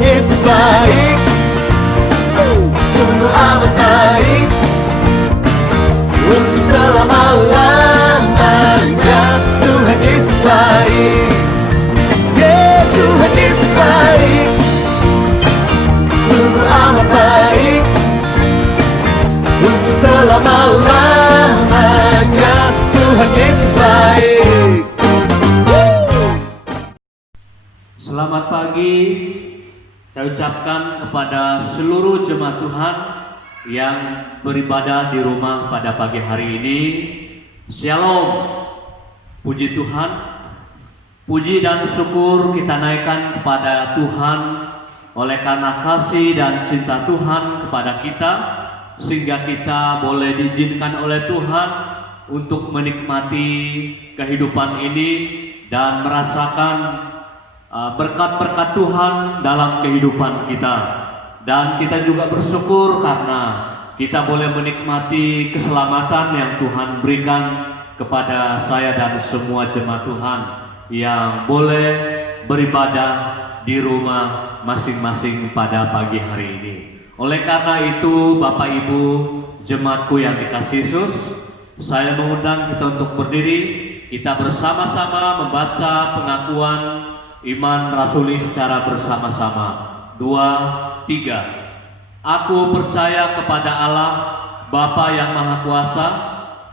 Tuhan Yesus baik, sungguh amat baik, untuk selama-lamanya. Tuhan Yesus baik, yeah, Tuhan Yesus baik, sungguh amat baik, untuk selama-lamanya. Tuhan Yesus baik. Selamat pagi, saya ucapkan kepada seluruh jemaat Tuhan yang beribadah di rumah pada pagi hari ini. Shalom, puji Tuhan, puji dan syukur kita naikkan kepada Tuhan oleh karena kasih dan cinta Tuhan kepada kita, sehingga kita boleh diizinkan oleh Tuhan untuk menikmati kehidupan ini dan merasakan berkat-berkat Tuhan dalam kehidupan kita. Dan kita juga bersyukur karena kita boleh menikmati keselamatan yang Tuhan berikan kepada saya dan semua jemaat Tuhan yang boleh beribadah di rumah masing-masing pada pagi hari ini. Oleh karena itu, Bapak Ibu jemaatku yang dikasihi Yesus, saya mengundang kita untuk berdiri. Kita bersama-sama membaca pengakuan iman rasuli secara bersama-sama. 2, 3. Aku percaya kepada Allah, Bapa yang Maha Kuasa,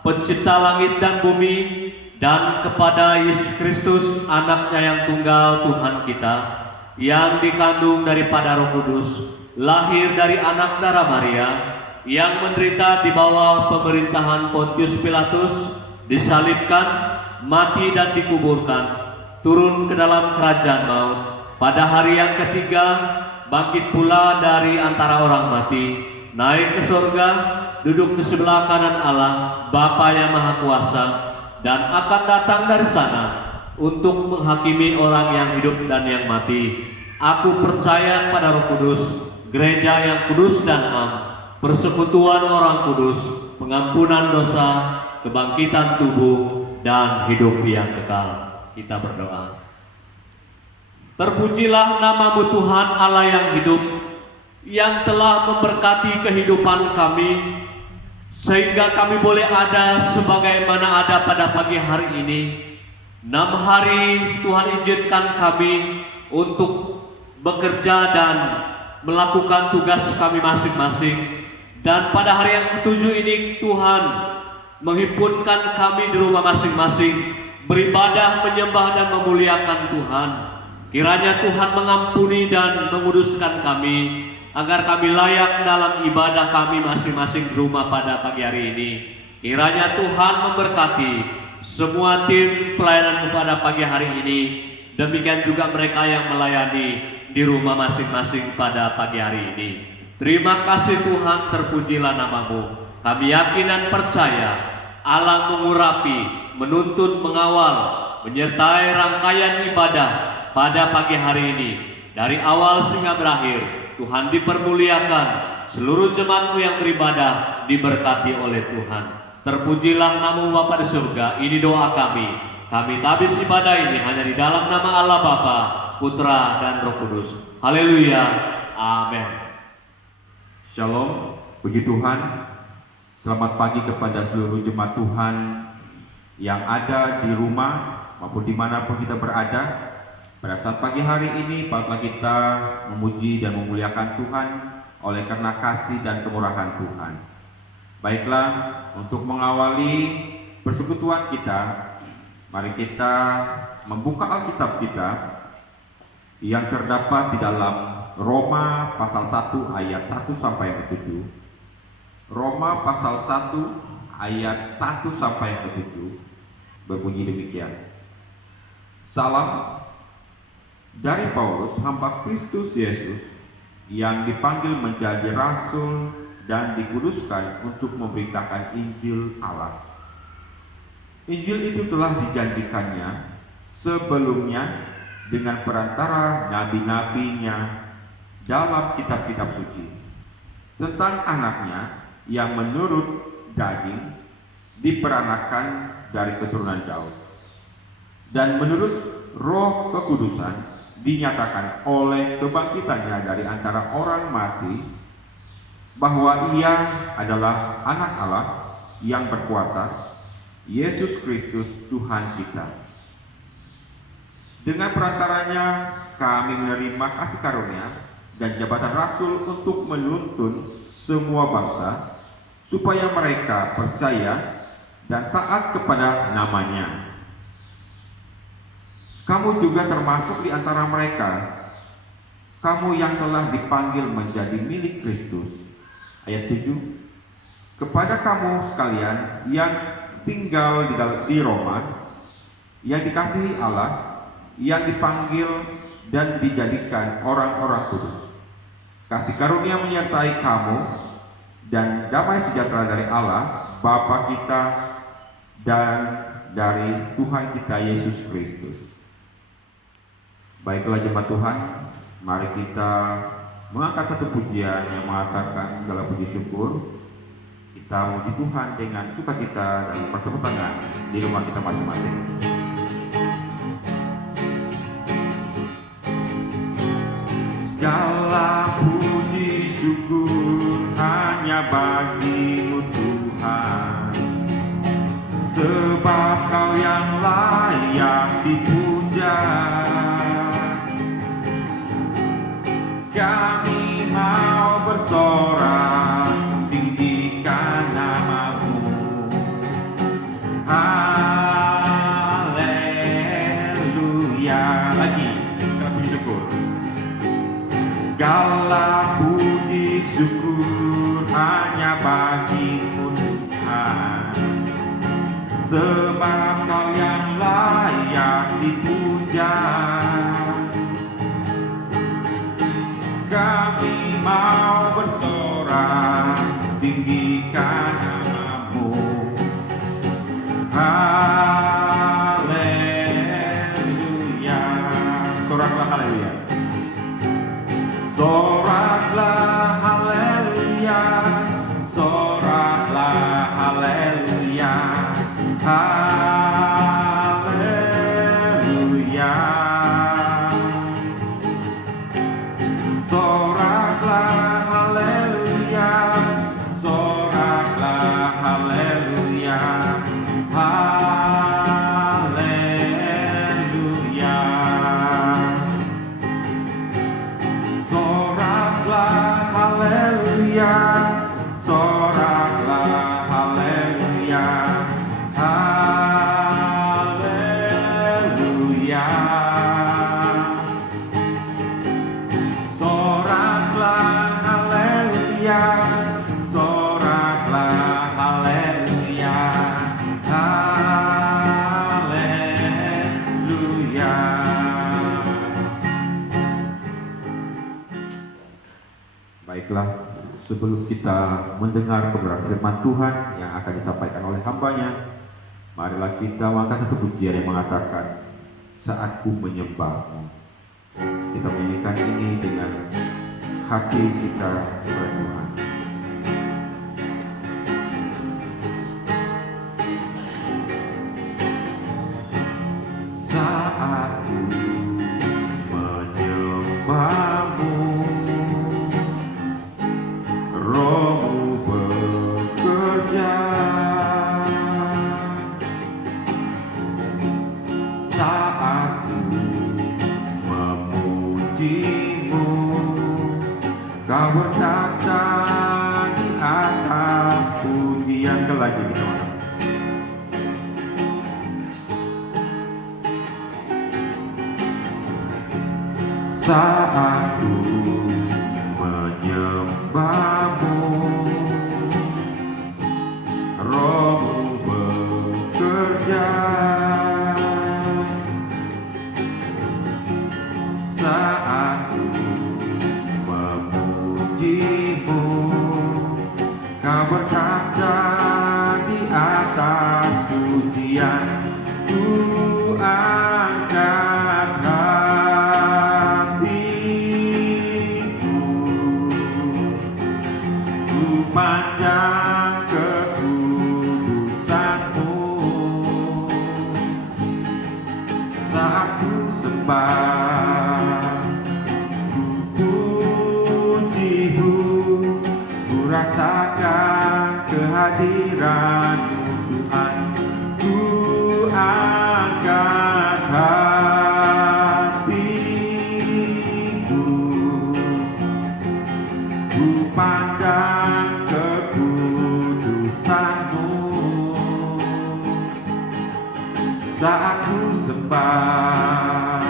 Pencipta langit dan bumi, dan kepada Yesus Kristus, Anaknya yang tunggal Tuhan kita, yang dikandung daripada Roh Kudus, lahir dari anak darah Maria, yang menderita di bawah pemerintahan Pontius Pilatus, disalibkan, mati dan dikuburkan, turun ke dalam kerajaan maut, pada hari yang ketiga bangkit pula dari antara orang mati, naik ke surga, duduk di sebelah kanan Allah Bapa yang Maha Kuasa, dan akan datang dari sana untuk menghakimi orang yang hidup dan yang mati. Aku percaya pada Roh Kudus, gereja yang kudus dan am, persekutuan orang kudus, pengampunan dosa, kebangkitan tubuh, dan hidup yang kekal. Kita berdoa. Terpujilah nama-Mu Tuhan Allah yang hidup, yang telah memberkati kehidupan kami, sehingga kami boleh ada sebagaimana ada pada pagi hari ini. 6 hari Tuhan izinkan kami untuk bekerja dan melakukan tugas kami masing-masing. Dan pada hari yang ke-7 ini Tuhan menghimpunkan kami di rumah masing-masing, beribadah, menyembah dan memuliakan Tuhan. Kiranya Tuhan mengampuni dan menguduskan kami, agar kami layak dalam ibadah kami masing-masing di rumah pada pagi hari ini. Kiranya Tuhan memberkati semua tim pelayanan pada pagi hari ini. Demikian juga mereka yang melayani di rumah masing-masing pada pagi hari ini. Terima kasih Tuhan, terpujilah nama-Mu. Kami yakin dan percaya Allah mengurapi, menuntun, mengawal, menyertai rangkaian ibadah pada pagi hari ini. Dari awal hingga berakhir, Tuhan dipermuliakan, seluruh jemaat-Mu yang beribadah diberkati oleh Tuhan. Terpujilah nama-Mu Bapa di surga. Ini doa kami. Kami habis ibadah ini hanya di dalam nama Allah Bapa, Putra dan Roh Kudus. Haleluya. Amin. Shalom, puji Tuhan. Selamat pagi kepada seluruh jemaat Tuhan yang ada di rumah maupun dimanapun kita berada. Pada saat pagi hari ini, patutlah kita memuji dan memuliakan Tuhan oleh karena kasih dan kemurahan Tuhan. Baiklah, untuk mengawali persekutuan kita, mari kita membuka Alkitab kita yang terdapat di dalam Roma pasal 1 ayat 1 sampai yang ke-7. Roma pasal 1 ayat 1 sampai yang ke-7 berbunyi demikian. Salam dari Paulus, hamba Kristus Yesus, yang dipanggil menjadi rasul dan dikuduskan untuk memberitakan Injil Allah. Injil itu telah dijanjikannya sebelumnya dengan perantara nabi-nabinya dalam kitab-kitab suci, tentang anaknya yang menurut daging diperanakan dari keturunan Daud, dan menurut roh kekudusan dinyatakan oleh kebangkitannya dari antara orang mati, bahwa Ia adalah Anak Allah yang berkuasa, Yesus Kristus Tuhan kita. Dengan perantaranya kami menerima kasih karunia dan jabatan rasul untuk menuntun semua bangsa, supaya mereka percaya dan taat kepada namanya. Kamu juga termasuk di antara mereka, kamu yang telah dipanggil menjadi milik Kristus. Ayat 7, kepada kamu sekalian yang tinggal di Roma, yang dikasihi Allah, yang dipanggil dan dijadikan orang-orang kudus, kasih karunia menyertai kamu dan damai sejahtera dari Allah Bapa kita dan dari Tuhan kita Yesus Kristus. Baiklah jemaat Tuhan, mari kita mengangkat satu pujian yang mengatakan segala puji syukur. Kita memuji Tuhan dengan sukacita dan bertepuk tangan di rumah kita masing-masing. Segala puji syukur hanya bagi-Mu Tuhan, sebab Kau yang layak dipuja. Kami mau bersorak tinggikan nama-Mu. Haleluya. Lagi segala puji syukur. Segala puji syukur hanya bagi-Mu Tuhan, sebab Kau yang layak dipuja. Kami mau bersorak tinggikan nama-Mu. Haleluya. Soraklah haleluya. Soraklah haleluya. Soraklah haleluya. Haleluya. Soraklah haleluya. Soraklah haleluya. Haleluya. Soraklah haleluya. Soraklah haleluya. Haleluya. Soraklah haleluya. Soraklah haleluya. Haleluya. Baiklah, sebelum kita mendengar kebenaran firman Tuhan yang akan disampaikan oleh hamba-Nya, marilah kita mengangkat satu pujian yang mengatakan, Saat Ku Menyembah-Mu. Kita menyanyikan ini dengan hati kita kepada Tuhan. Saat Ku menyembah-Mu, Roh-Mu bekerja. Saat Ku memuji-Mu, Kau berkata di atas pujian. Sekali lagi teman-teman. Saat Ku menyembah-Mu, Roh-Mu bekerja. Saat Ku memuji-Mu, Kau berkata di atas pujian. Ku angkat hatiku, ku pandang kekudusan-Mu. Saat Ku sembah, sembah,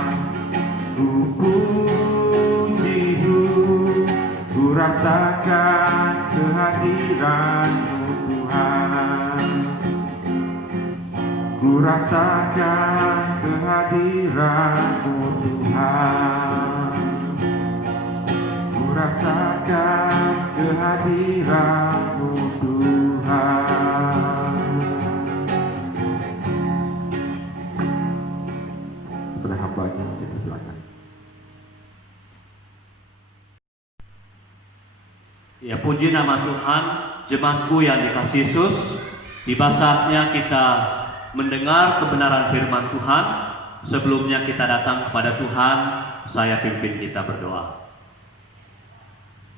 ku puji-Mu, ku rasakan kehadiran-Mu Tuhan, ku rasakan kehadiran-Mu Tuhan, ku rasakan kehadiran-Mu Tuhan. Kepada hamba-Nya saya persilakan. Ya, puji nama Tuhan. Jemaatku yang dikasihi Yesus, tiba saatnya kita mendengar kebenaran firman Tuhan. Sebelumnya kita datang kepada Tuhan, saya pimpin kita berdoa.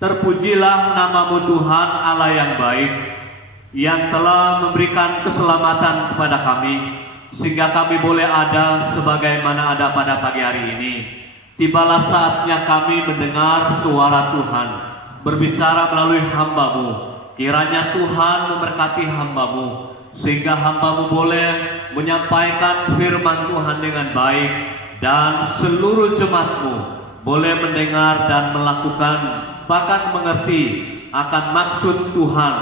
Terpujilah nama-Mu Tuhan Allah yang baik, yang telah memberikan keselamatan kepada kami, sehingga kami boleh ada sebagaimana ada pada pagi hari ini. Tibalah saatnya kami mendengar suara Tuhan berbicara melalui hamba-Mu. Kiranya Tuhan memberkati hamba-Mu, sehingga hamba-Mu boleh menyampaikan firman Tuhan dengan baik, dan seluruh jemaat-Mu boleh mendengar dan melakukan, bahkan mengerti akan maksud Tuhan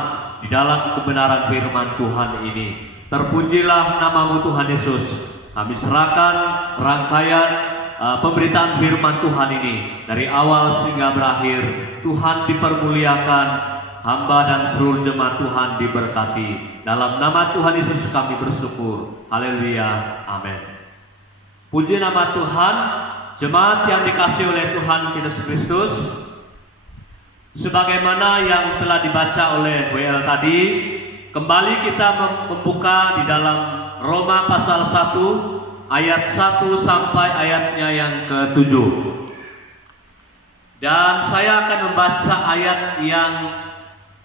di dalam kebenaran firman Tuhan ini. Terpujilah nama-Mu Tuhan Yesus. Kami serahkan rangkaian pemberitaan firman Tuhan ini dari awal sehingga berakhir. Tuhan dipermuliakan, hamba dan seluruh jemaat Tuhan diberkati. Dalam nama Tuhan Yesus kami bersyukur. Haleluya. Amin. Puji nama Tuhan. Jemaat yang dikasihi oleh Tuhan kita Yesus Kristus, sebagaimana yang telah dibaca oleh WL tadi, kembali kita membuka di dalam Roma pasal 1 ayat 1 sampai ayatnya yang ke-7. Dan saya akan membaca ayat yang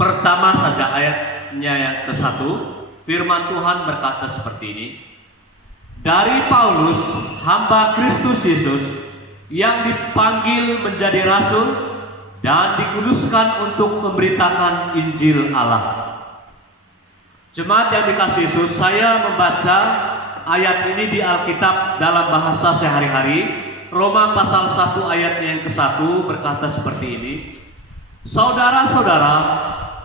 pertama saja, ayatnya yang ke-1. Firman Tuhan berkata seperti ini. Dari Paulus, hamba Kristus Yesus, yang dipanggil menjadi rasul dan dikuduskan untuk memberitakan Injil Allah. Jemaat yang dikasihi Yesus, saya membaca ayat ini di Alkitab dalam bahasa sehari-hari. Roma pasal 1 ayatnya yang ke-1 berkata seperti ini. Saudara-saudara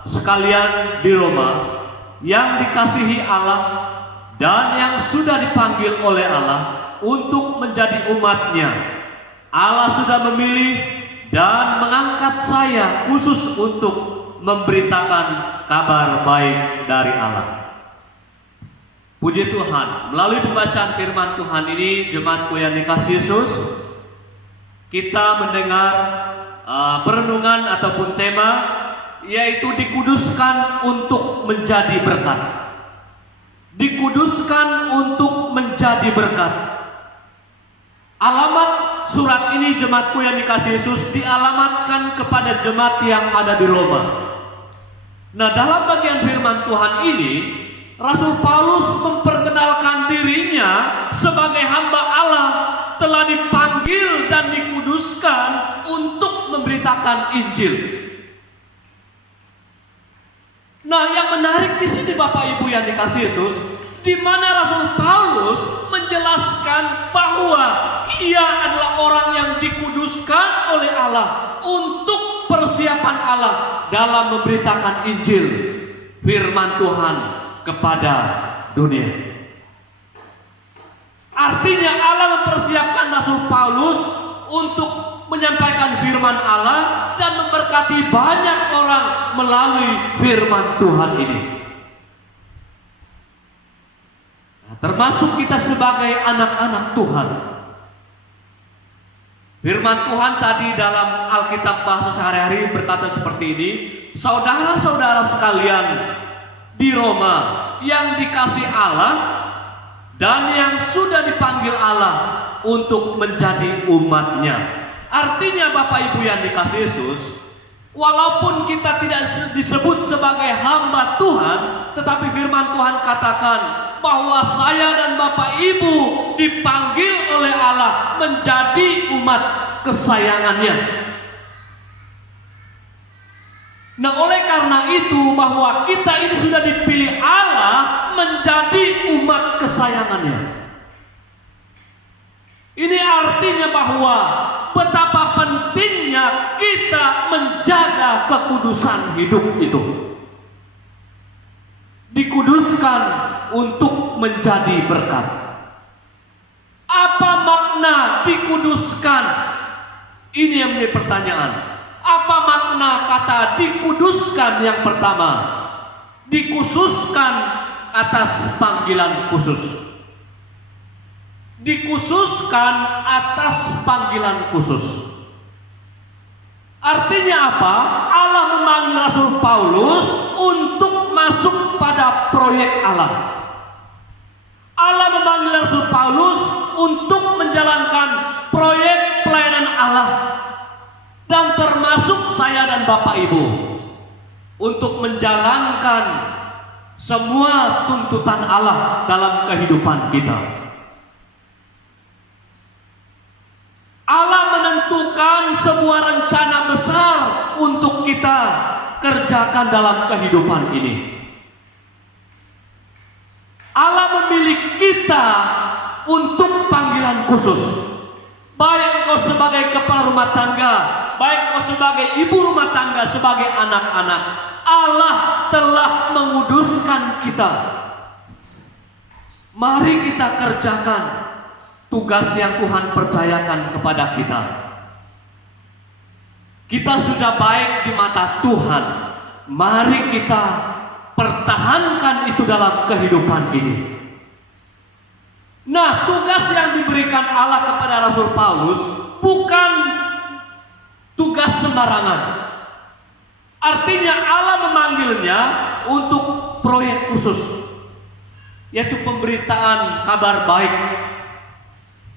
sekalian di Roma yang dikasihi Allah dan yang sudah dipanggil oleh Allah untuk menjadi umat-Nya, Allah sudah memilih dan mengangkat saya khusus untuk memberitakan kabar baik dari Allah. Puji Tuhan, melalui pembacaan firman Tuhan ini, jemaatku yang dikasihi Yesus, kita mendengar perenungan ataupun tema, yaitu dikuduskan untuk menjadi berkat. Dikuduskan untuk menjadi berkat. Alamat surat ini, jemaatku yang dikasihi Yesus, dialamatkan kepada jemaat yang ada di Roma. Nah, dalam bagian firman Tuhan ini, Rasul Paulus memperkenalkan dirinya sebagai hamba Allah, telah dipanggil dan dikuduskan untuk memberitakan Injil. Nah, yang menarik di sini Bapak Ibu yang dikasihi Yesus, di mana Rasul Paulus menjelaskan bahwa ia adalah orang yang dikuduskan oleh Allah untuk persiapan Allah dalam memberitakan Injil, firman Tuhan kepada dunia. Artinya Allah mempersiapkan Rasul Paulus untuk menyampaikan firman Allah dan memberkati banyak orang melalui firman Tuhan ini. Nah, termasuk kita sebagai anak-anak Tuhan. Firman Tuhan tadi dalam Alkitab bahasa sehari-hari berkata seperti ini. Saudara-saudara sekalian di Roma yang dikasihi Allah dan yang sudah dipanggil Allah untuk menjadi umat-Nya. Artinya Bapak Ibu yang dikasihi Yesus, walaupun kita tidak disebut sebagai hamba Tuhan, tetapi firman Tuhan katakan bahwa saya dan Bapak Ibu dipanggil oleh Allah menjadi umat kesayangannya. Nah, oleh karena itu bahwa kita ini sudah dipilih Allah menjadi umat kesayangannya. Ini artinya bahwa betapa pentingnya kita menjaga kekudusan hidup itu. Dikuduskan untuk menjadi berkat. Apa makna dikuduskan? Ini yang menjadi pertanyaan. Apa makna kata dikuduskan yang pertama? Dikhususkan atas panggilan khusus. Dikhususkan atas panggilan khusus. Artinya apa? Allah memanggil Rasul Paulus untuk masuk pada proyek Allah. Allah memanggil Rasul Paulus untuk menjalankan proyek pelayanan Allah. Dan termasuk saya dan Bapak Ibu untuk menjalankan semua tuntutan Allah dalam kehidupan kita. Allah menentukan sebuah rencana besar untuk kita kerjakan dalam kehidupan ini. Allah memilih kita untuk panggilan khusus. Baik engkau sebagai kepala rumah tangga, baik engkau sebagai ibu rumah tangga, sebagai anak-anak, Allah telah menguduskan kita. Mari kita kerjakan tugas yang Tuhan percayakan kepada kita. Kita sudah baik di mata Tuhan. Mari kita pertahankan itu dalam kehidupan ini. Nah, tugas yang diberikan Allah kepada Rasul Paulus bukan tugas sembarangan. Artinya Allah memanggilnya untuk proyek khusus, yaitu pemberitaan kabar baik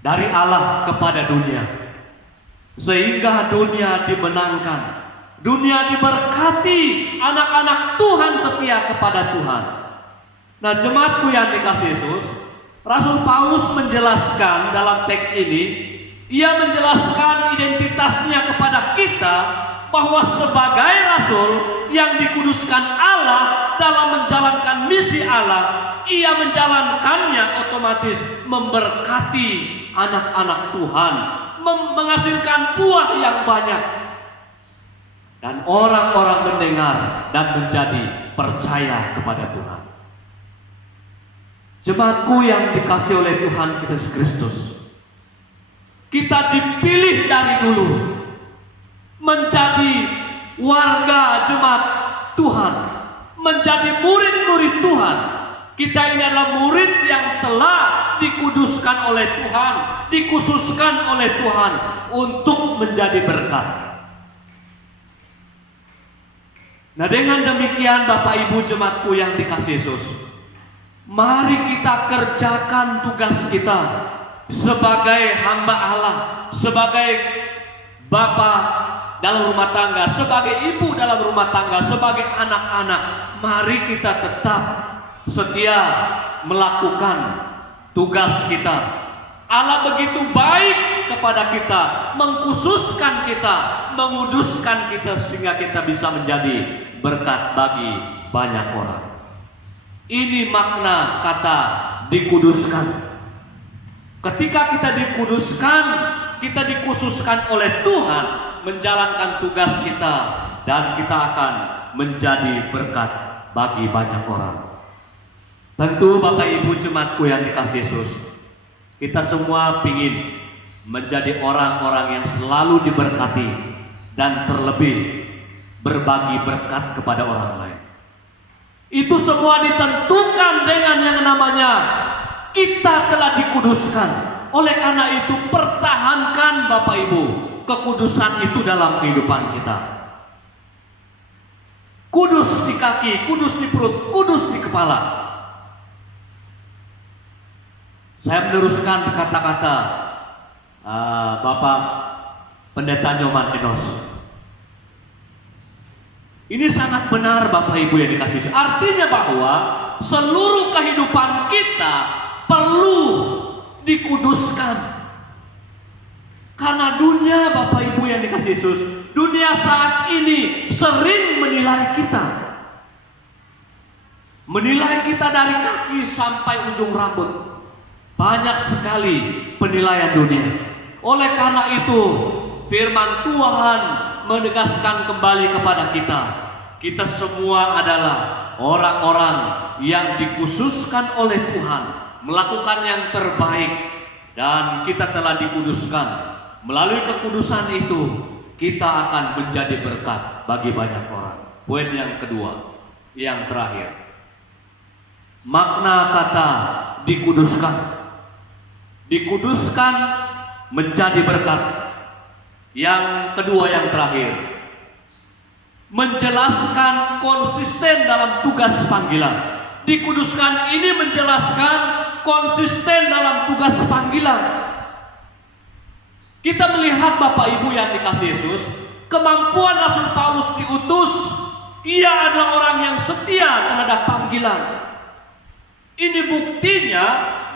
dari Allah kepada dunia, sehingga dunia dimenangkan, dunia diberkati, anak-anak Tuhan setia kepada Tuhan. Nah, jemaatku yang dikasihi Yesus, Rasul Paulus menjelaskan dalam teks ini, ia menjelaskan identitasnya kepada kita, bahwa sebagai Rasul yang dikuduskan Allah dalam menjalankan misi Allah, ia menjalankannya otomatis memberkati anak-anak Tuhan, menghasilkan buah yang banyak, dan orang-orang mendengar dan menjadi percaya kepada Tuhan. Jemaatku yang dikasihi oleh Tuhan Yesus Kristus, kita dipilih dari dulu menjadi warga jemaat Tuhan, menjadi murid-murid Tuhan. Kita ini adalah murid yang telah dikuduskan oleh Tuhan, dikhususkan oleh Tuhan untuk menjadi berkat. Nah, dengan demikian Bapak Ibu jemaatku yang dikasihi Yesus, mari kita kerjakan tugas kita sebagai hamba Allah, sebagai Bapa dalam rumah tangga, sebagai ibu dalam rumah tangga, sebagai anak-anak. Mari kita tetap setia melakukan tugas kita. Allah begitu baik kepada kita, mengkhususkan kita, menguduskan kita, sehingga kita bisa menjadi berkat bagi banyak orang. Ini makna kata dikuduskan. Ketika kita dikuduskan, kita dikhususkan oleh Tuhan menjalankan tugas kita, dan kita akan menjadi berkat bagi banyak orang. Tentu Bapak Ibu jemaatku yang dikasihi Yesus, kita semua ingin menjadi orang-orang yang selalu diberkati dan terlebih berbagi berkat kepada orang lain. Itu semua ditentukan dengan yang namanya kita telah dikuduskan. Oleh karena itu, pertahankan Bapak Ibu kekudusan itu dalam kehidupan kita. Kudus di kaki, kudus di perut, kudus di kepala. Saya meneruskan kata-kata Bapak Pendeta Nyoman Enos. Ini sangat benar Bapak Ibu yang dikasihi. Artinya bahwa seluruh kehidupan kita perlu dikuduskan. Karena dunia Bapak Ibu yang dikasihi Yesus, dunia saat ini sering menilai kita. Menilai kita dari kaki sampai ujung rambut. banyak sekali penilaian dunia. Oleh karena itu, firman Tuhan menegaskan kembali kepada kita, kita semua adalah orang-orang yang dikhususkan oleh Tuhan, melakukan yang terbaik, dan kita telah dikuduskan. Melalui kekudusan itu, kita akan menjadi berkat bagi banyak orang. Poin yang kedua, yang terakhir, makna kata dikuduskan. Dikuduskan menjadi berkat. Yang kedua, yang terakhir, menjelaskan konsisten dalam tugas panggilan. Dikuduskan ini menjelaskan konsisten dalam tugas panggilan. Kita melihat Bapak Ibu yang dikasihi Yesus, kemampuan Rasul Paulus diutus. Ia adalah orang yang setia terhadap panggilan. Ini buktinya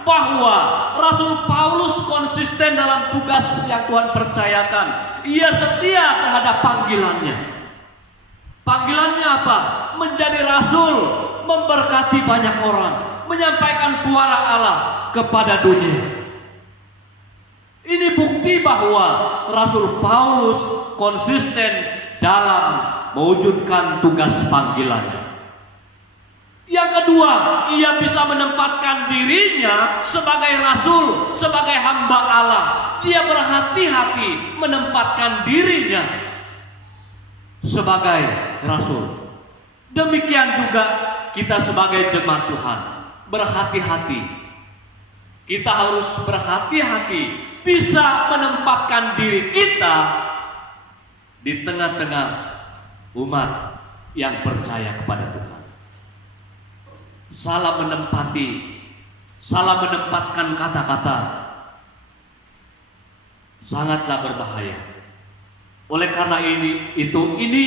bahwa Rasul Paulus konsisten dalam tugas yang Tuhan percayakan. Ia setia terhadap panggilannya. Panggilannya apa? Menjadi rasul, memberkati banyak orang, menyampaikan suara Allah kepada dunia. Ini bukti bahwa Rasul Paulus konsisten dalam mewujudkan tugas panggilannya. Yang kedua, ia bisa menempatkan dirinya sebagai rasul, sebagai hamba Allah. Dia berhati-hati menempatkan dirinya sebagai rasul. Demikian juga kita sebagai jemaat Tuhan, berhati-hati. Kita harus berhati-hati bisa menempatkan diri kita di tengah-tengah umat yang percaya kepada Tuhan. Salah menempatkan kata-kata sangatlah berbahaya. Oleh karena ini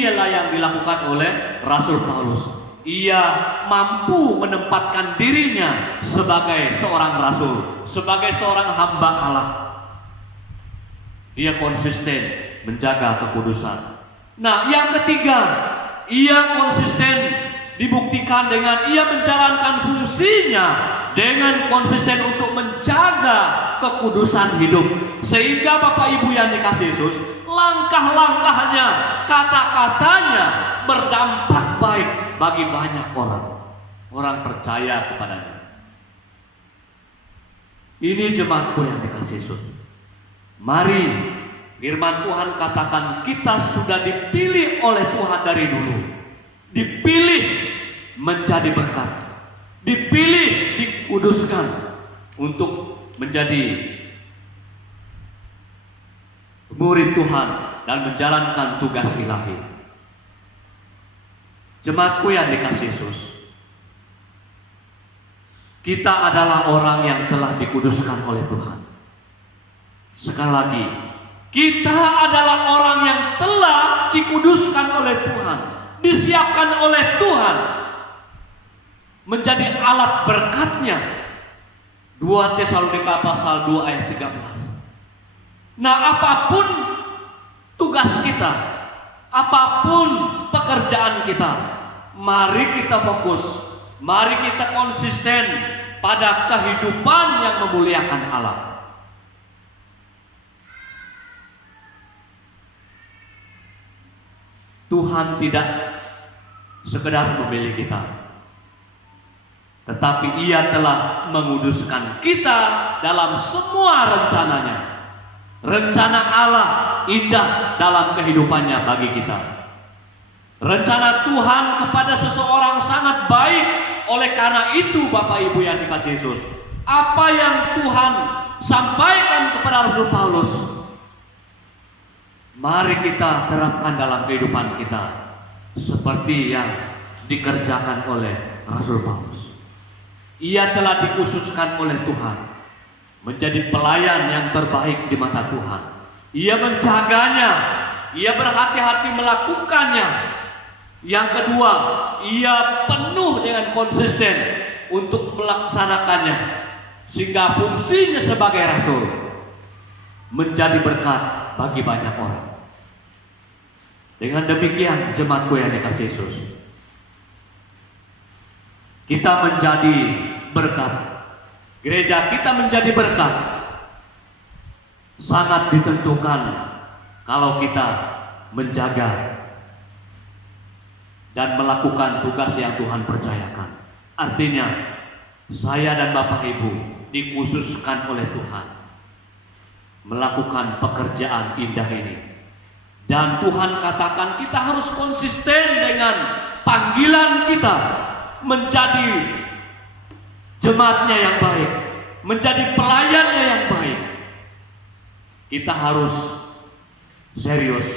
ialah yang dilakukan oleh Rasul Paulus. Ia mampu menempatkan dirinya sebagai seorang rasul, sebagai seorang hamba Allah. Dia konsisten menjaga kekudusan. Nah, yang ketiga, ia konsisten dibuktikan dengan ia menjalankan fungsinya dengan konsisten untuk menjaga kekudusan hidup. Sehingga Bapak Ibu yang dikasihi Yesus, langkah-langkahnya, kata-katanya berdampak baik bagi banyak orang percaya kepadanya. Ini jemaatku yang dikasihi Yesus. Mari, firman Tuhan katakan kita sudah dipilih oleh Tuhan dari dulu. Dipilih menjadi berkat, dipilih dikuduskan untuk menjadi murid Tuhan dan menjalankan tugas ilahi. Jemaatku yang dikasihi Yesus, kita adalah orang yang telah dikuduskan oleh Tuhan. Sekali lagi, kita adalah orang yang telah dikuduskan oleh Tuhan, disiapkan oleh Tuhan menjadi alat berkat-Nya. 2 Tesalonika pasal 2 ayat 13. Nah, apapun tugas kita, apapun pekerjaan kita, mari kita fokus, mari kita konsisten pada kehidupan yang memuliakan Allah. Tuhan tidak sekedar memilih kita, tetapi Ia telah menguduskan kita dalam semua rencananya. Rencana Allah indah dalam kehidupannya bagi kita. Rencana Tuhan kepada seseorang sangat baik. Oleh karena itu Bapak Ibu yang dikasihi Yesus, apa yang Tuhan sampaikan kepada Rasul Paulus, mari kita terapkan dalam kehidupan kita seperti yang dikerjakan oleh Rasul Paulus. Ia telah dikhususkan oleh Tuhan menjadi pelayan yang terbaik di mata Tuhan. Ia menjaganya, ia berhati-hati melakukannya. Yang kedua, ia penuh dengan konsisten untuk melaksanakannya, sehingga fungsinya sebagai rasul menjadi berkat bagi banyak orang. Dengan demikian, jemaatku yang dikasihi Yesus, kita menjadi berkat gereja kita menjadi berkat sangat ditentukan kalau kita menjaga dan melakukan tugas yang Tuhan percayakan. Artinya, saya dan Bapak Ibu dikhususkan oleh Tuhan melakukan pekerjaan indah ini. Dan Tuhan katakan kita harus konsisten dengan panggilan kita menjadi jemaatnya yang baik, menjadi pelayannya yang baik. Kita harus serius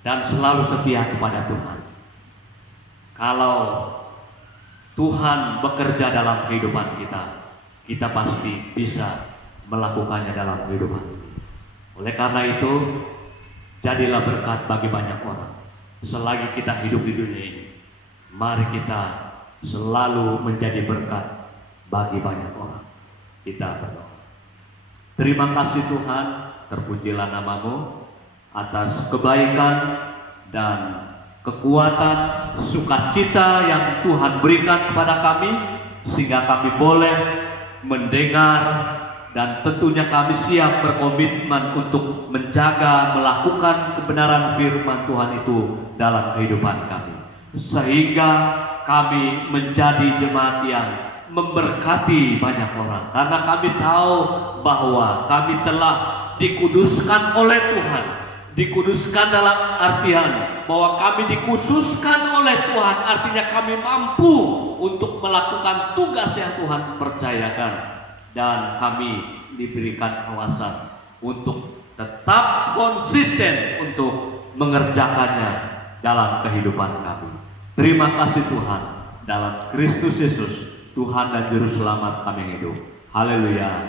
dan selalu setia kepada Tuhan. Kalau Tuhan bekerja dalam kehidupan kita, kita pasti bisa melakukannya dalam kehidupan. Oleh karena itu, jadilah berkat bagi banyak orang. Selagi kita hidup di dunia ini, mari kita selalu menjadi berkat bagi banyak orang. Kita berdoa. Terima kasih Tuhan, terpujilah nama-Mu atas kebaikan dan kekuatan, sukacita yang Tuhan berikan kepada kami, sehingga kami boleh mendengar dan tentunya kami siap berkomitmen untuk menjaga, melakukan kebenaran firman Tuhan itu dalam kehidupan kami, sehingga kami menjadi jemaat yang memberkati banyak orang, karena kami tahu bahwa kami telah dikuduskan oleh Tuhan. Dikuduskan dalam artian bahwa kami dikhususkan oleh Tuhan, artinya kami mampu untuk melakukan tugas yang Tuhan percayakan, dan kami diberikan kawasan untuk tetap konsisten untuk mengerjakannya dalam kehidupan kami. Terima kasih Tuhan, dalam Kristus Yesus Tuhan dan Juru Selamat kami hidup. Haleluya.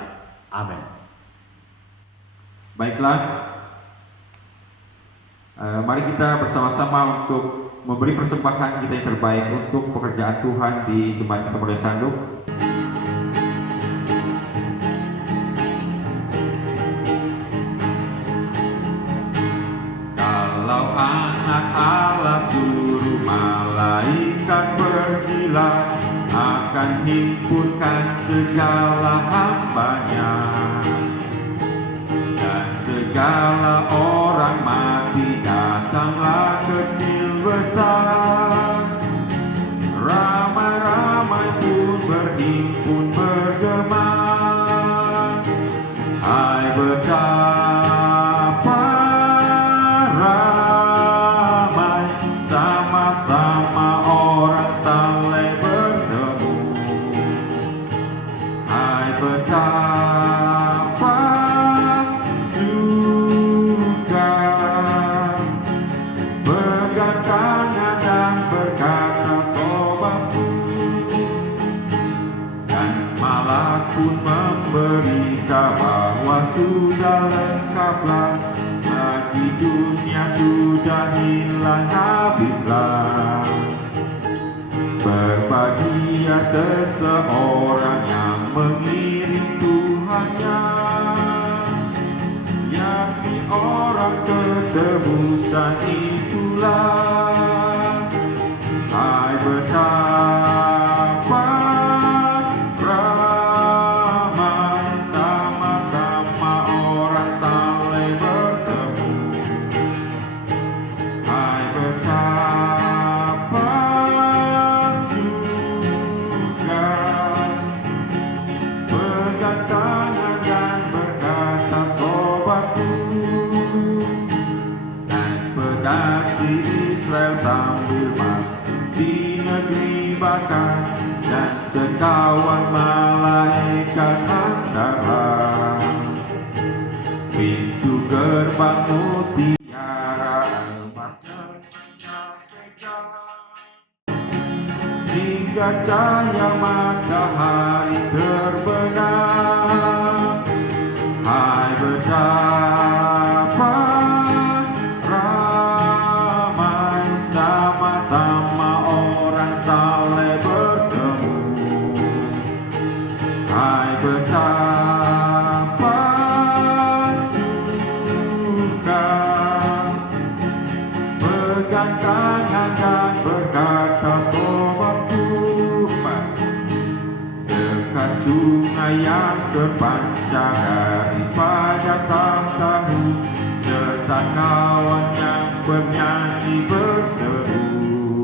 Amin. Baiklah, mari kita bersama-sama untuk memberi persembahan kita yang terbaik untuk pekerjaan Tuhan di Jemaat Kemuliaan Sanduk. Kalau anak Allah suruh malaikat pergilah, akan himpunkan segala hambanya, dan segala orang mati datanglah kecil besar, ramai-ramai pun berhimpun bergema. Hai betapa ramai sama-sama orang saleh bertemu. Hai betapa suka pegang tangan dan berkata sobatku, dan malah pun memberita bahwa sudah lengkaplah, bagi dunia sudah hilang habislah. Berbahagia seseorang yang mengiring Tuhannya, yakni orang ketebusan itulah. Hai betapa ramai sama-sama orang saleh bertemu. Hai betapa suka pegang tangan dan berkata sobatku, naik pedasi Israel sambil masuk di negeri bakar, dan sekawan malaikat hantarlah pintu gerbang mutiara emasnya menyampaikan, hingga cahaya matahari terbenam. Hai betapa ramai sama-sama orang saleh bertemu. Hai betapa suka pegang tangan dan berkata sobatku, bagaikan sungai yang terpancar daripada tahtamu, serta kawan yang bernyanyi berseru.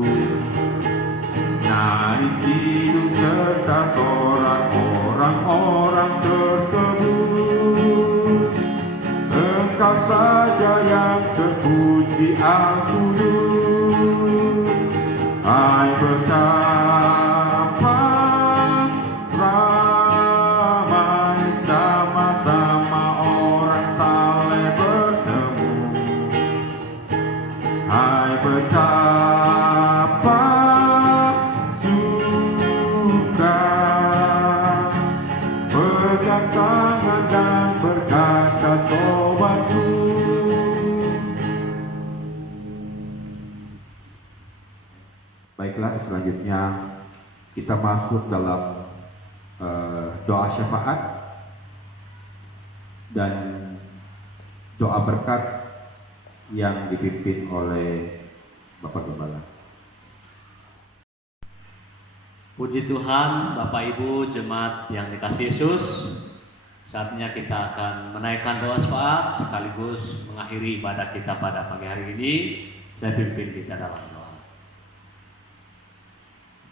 Nari kidung serta sorak orang-orang terkebun, Engkau saja yang terpuji Al-Qudus. Hai betapa ramai sama-sama orang saleh bertemu. Hai betapa suka pegang tangan dan berkata sobatku. Baiklah, selanjutnya kita masuk dalam doa syafaat dan doa berkat yang dipimpin oleh Bapak Gembala. Puji Tuhan, Bapak Ibu jemaat yang dikasihi Yesus. Saatnya kita akan menaikkan doa syafaat sekaligus mengakhiri ibadah kita pada pagi hari ini. Saya pimpin kita dalam doa.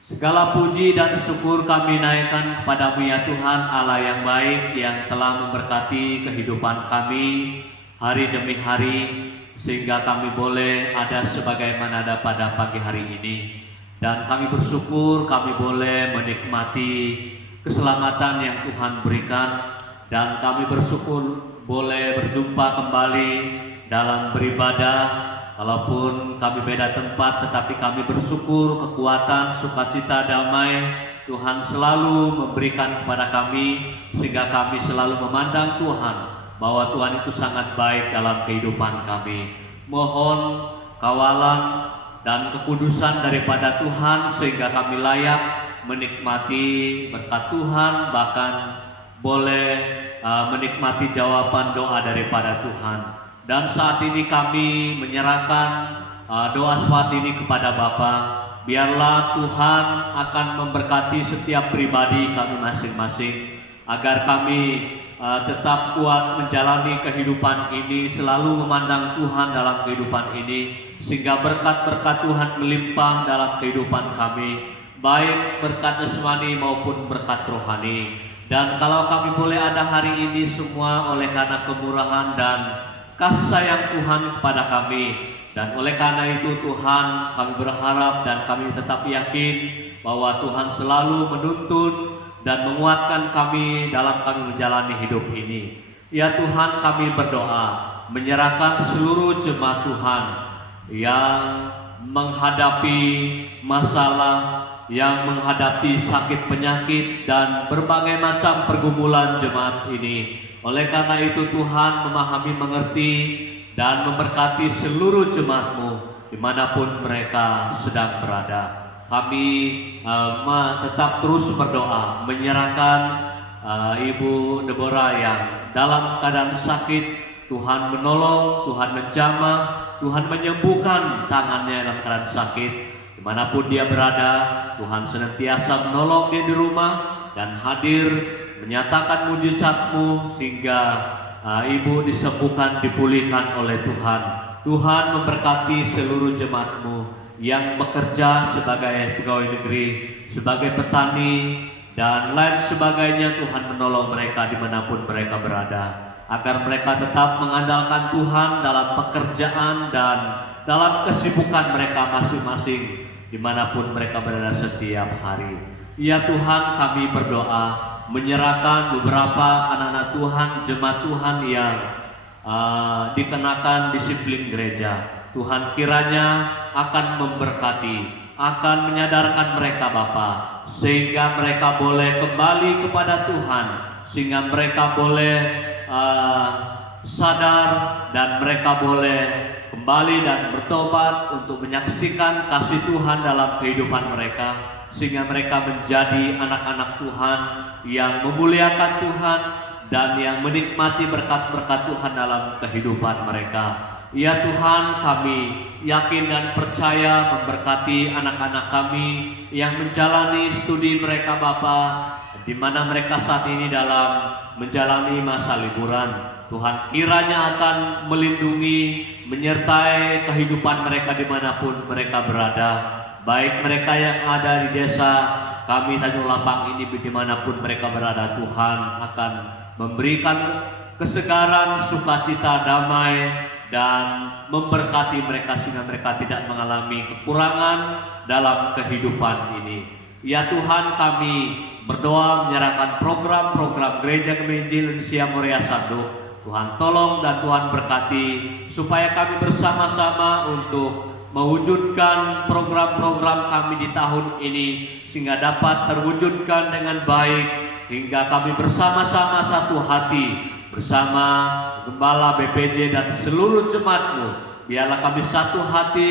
Segala puji dan syukur kami naikkan kepadamu ya Tuhan Allah yang baik, yang telah memberkati kehidupan kami hari demi hari, sehingga kami boleh ada sebagaimana ada pada pagi hari ini. Dan kami bersyukur kami boleh menikmati keselamatan yang Tuhan berikan, dan kami bersyukur boleh berjumpa kembali dalam beribadah. Walaupun kami beda tempat, tetapi kami bersyukur kekuatan, sukacita, damai Tuhan selalu memberikan kepada kami, sehingga kami selalu memandang Tuhan bahwa Tuhan itu sangat baik dalam kehidupan kami. Mohon kawalan dan kekudusan daripada Tuhan sehingga kami layak menikmati berkat Tuhan, bahkan boleh menikmati jawaban doa daripada Tuhan. Dan saat ini kami menyerahkan doa syafaat ini kepada Bapa. Biarlah Tuhan akan memberkati setiap pribadi kami masing-masing, agar kami tetap kuat menjalani kehidupan ini, selalu memandang Tuhan dalam kehidupan ini, sehingga berkat-berkat Tuhan melimpah dalam kehidupan kami, baik berkat jasmani maupun berkat rohani. Dan kalau kami boleh ada hari ini semua oleh karena kemurahan dan kasih sayang Tuhan kepada kami, dan oleh karena itu Tuhan kami berharap dan kami tetap yakin bahwa Tuhan selalu menuntun dan menguatkan kami dalam kami menjalani hidup ini. Ya Tuhan, kami berdoa menyerahkan seluruh jemaat Tuhan yang menghadapi masalah, yang menghadapi sakit penyakit dan berbagai macam pergumulan jemaat ini. Oleh karena itu Tuhan memahami, mengerti, dan memberkati seluruh jemaat-Mu dimanapun mereka sedang berada. Kami tetap terus berdoa menyerahkan Ibu Deborah yang dalam keadaan sakit. Tuhan menolong, Tuhan menjamah, Tuhan menyembuhkan tangannya dalam keadaan sakit. Dimanapun dia berada, Tuhan senantiasa menolong dia di rumah dan hadir menyatakan mujizat-Mu sehingga ibu disembuhkan, dipulihkan oleh Tuhan. Tuhan memberkati seluruh jemaat-Mu yang bekerja sebagai pegawai negeri, sebagai petani, dan lain sebagainya. Tuhan menolong mereka dimanapun mereka berada, agar mereka tetap mengandalkan Tuhan dalam pekerjaan dan dalam kesibukan mereka masing-masing dimanapun mereka berada setiap hari. Ya Tuhan, kami berdoa menyerahkan beberapa anak-anak Tuhan, jemaat Tuhan yang dikenakan disiplin gereja. Tuhan kiranya akan memberkati, akan menyadarkan mereka Bapa, sehingga mereka boleh kembali kepada Tuhan, sehingga mereka boleh sadar dan mereka boleh kembali dan bertobat untuk menyaksikan kasih Tuhan dalam kehidupan mereka, sehingga mereka menjadi anak-anak Tuhan yang memuliakan Tuhan dan yang menikmati berkat-berkat Tuhan dalam kehidupan mereka. Ya Tuhan, kami yakin dan percaya memberkati anak-anak kami yang menjalani studi mereka Bapa, di mana mereka saat ini dalam menjalani masa liburan. Tuhan kiranya akan melindungi, menyertai kehidupan mereka dimanapun mereka berada. Baik mereka yang ada di desa kami Tanjung Lapang ini, dimanapun mereka berada, Tuhan akan memberikan kesegaran, sukacita, damai, dan memberkati mereka sehingga mereka tidak mengalami kekurangan dalam kehidupan ini. Ya Tuhan, kami berdoa menyerahkan program-program Gereja Kemenjil Indonesia Morea Sanduk. Tuhan tolong dan Tuhan berkati supaya kami bersama-sama untuk mewujudkan program-program kami di tahun ini sehingga dapat terwujudkan dengan baik, hingga kami bersama-sama satu hati bersama Gembala BPJ dan seluruh jemaat-Mu. Biarlah kami satu hati,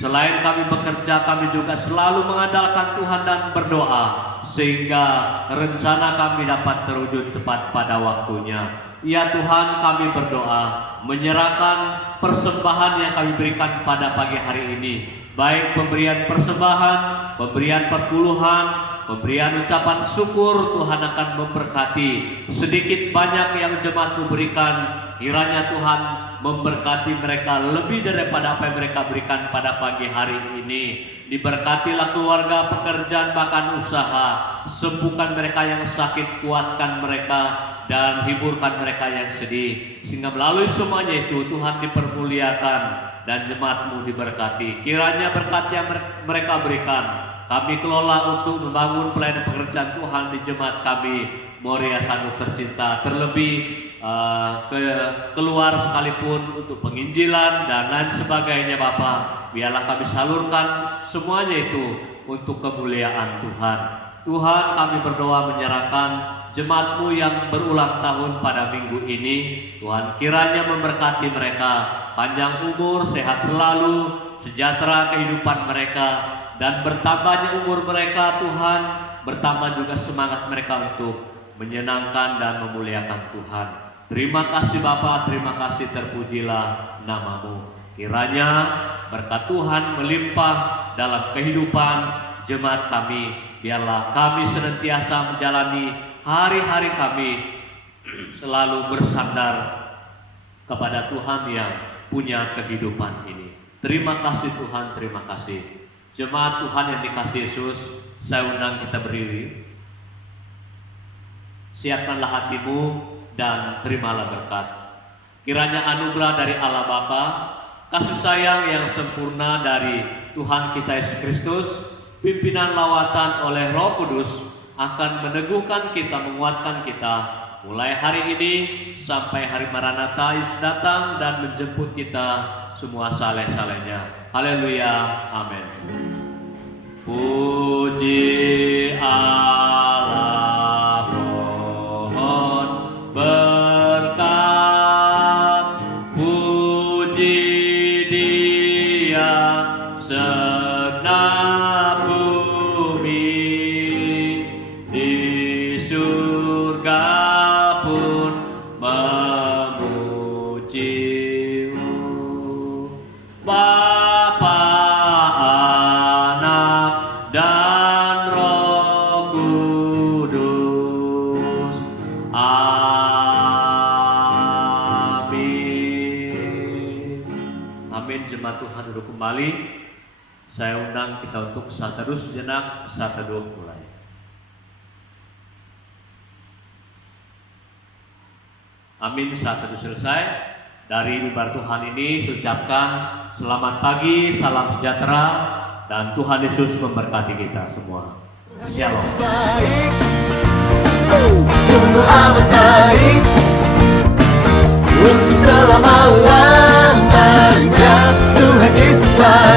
selain kami bekerja kami juga selalu mengandalkan Tuhan dan berdoa sehingga rencana kami dapat terwujud tepat pada waktunya. Ya Tuhan, kami berdoa menyerahkan persembahan yang kami berikan pada pagi hari ini, baik pemberian persembahan, pemberian perpuluhan, pemberian ucapan syukur. Tuhan akan memberkati sedikit banyak yang jemaat-Mu berikan. Kiranya Tuhan memberkati mereka lebih daripada apa yang mereka berikan pada pagi hari ini. Diberkatilah keluarga, pekerjaan, bahkan usaha. Sembuhkan mereka yang sakit, kuatkan mereka, dan hiburkan mereka yang sedih. Sehingga melalui semuanya itu Tuhan dipermuliakan dan jemaat-Mu diberkati. Kiranya berkat yang mereka berikan kami kelola untuk membangun pelayanan pekerjaan Tuhan di jemaat kami Morea Sanduk tercinta. Terlebih keluar sekalipun untuk penginjilan dan lain sebagainya Bapa. Biarlah kami salurkan semuanya itu untuk kemuliaan Tuhan. Tuhan, kami berdoa menyerahkan jemaat-Mu yang berulang tahun pada minggu ini. Tuhan kiranya memberkati mereka, panjang umur, sehat selalu, sejahtera kehidupan mereka, dan bertambahnya umur mereka Tuhan, bertambah juga semangat mereka untuk menyenangkan dan memuliakan Tuhan. Terima kasih Bapa, terima kasih, terpujilah nama-Mu. Kiranya berkat Tuhan melimpah dalam kehidupan jemaat kami. Biarlah kami senantiasa menjalani hari-hari kami selalu bersandar kepada Tuhan yang punya kehidupan ini. Terima kasih Tuhan, terima kasih. Jemaat Tuhan yang dikasihi Yesus, saya undang kita berdiri. Siapkanlah hatimu dan terimalah berkat. Kiranya anugerah dari Allah Bapa, kasih sayang yang sempurna dari Tuhan kita Yesus Kristus, pimpinan lawatan oleh Roh Kudus akan meneguhkan kita, menguatkan kita mulai hari ini sampai hari Maranatha Yesus datang dan menjemput kita semua saleh-salehnya. Haleluya, amin. Puji Allah, mohon berkat, puji Dia segenap bumi, di surga pun memuji-Mu. Bapa, Anak, dan Roh Kudus. Amin. Amin. Jemaat Tuhan duduk kembali. Saya undang kita untuk saat teduh sejenak, saat teduh mulai. Amin. Saat teduh selesai. Dari mimbar Tuhan ini saya ucapkan selamat pagi, salam sejahtera, dan Tuhan Yesus memberkati kita semua. Shalom. Baik, sungguh amat baik, untuk selama-lamanya Tuhan Yesus baik.